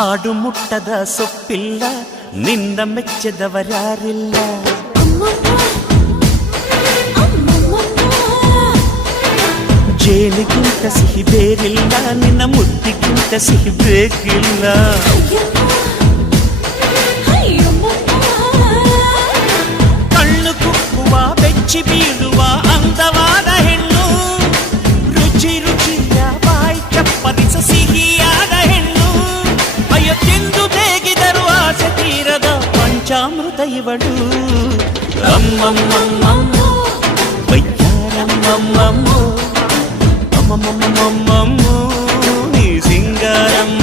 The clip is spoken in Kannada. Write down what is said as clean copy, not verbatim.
ಆಡು ಮುಟ್ಟದ ಸೊಪ್ಪಿಲ್ಲ ನಿನ್ನ ಮೆಚ್ಚದವರ್ಯಾರಿಲ್ಲ ಜೇನಿಗಿಂತ ಸಿಹಿ ಬೇರಿಲ್ಲ ನಿನ್ನ ಮುದ್ದಿಗಿಂತ ಸಿಹಿ ಬೇಕಿಲ್ಲ ಕಣ್ಣು ಕುಕ್ಕುವ ಬೆಚ್ಚಿ ಬೀಳುವ ಅಂದವಾದ ಹೆಣ್ಣು ರುಚಿ ರುಚಿಯ ಬಾಯಿ ಚಪ್ಪರಿಸ ಸಿಹಿಯಾದ ಹೆಣ್ಣು ಅಯ್ಯೋ ತಿಂದು ಬೇಗಿದರು ಆಸೆ ತೀರದ ಪಂಚಾಮೃತ ಇವಳು ಅಮ್ಮಮ್ಮಮ್ಮಮ್ಮ ವೈಯಾರಮ್ಮಮ್ಮಮ್ಮ ಅಮ್ಮಮ್ಮಮ್ಮಮ್ಮ ನೀ ಸಿಂಗಾರಮ್ಮ